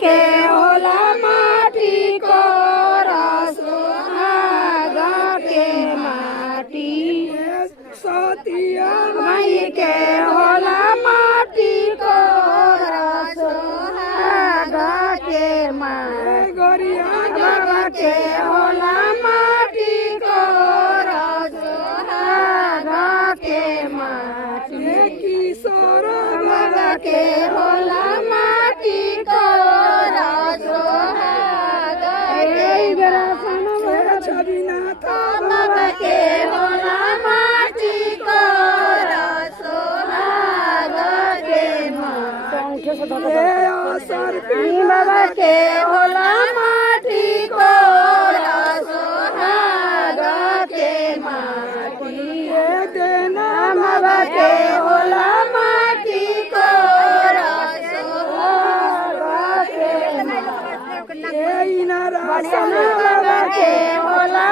के होला माटी को रसोहागा के माटी सतिया माई के होला माटी को रसोहागा के माटी गोरिया बाबा के होला माटी को रसोहागा के माटी किशोर बाबा के होला माटी को रसोहागा बाबा के होला माटी को रसोहागा के माटी बाबा के होला माटी को रसोहागा के माटी बाबा के होला माटी को रसोहागा के माटी बाबा के होला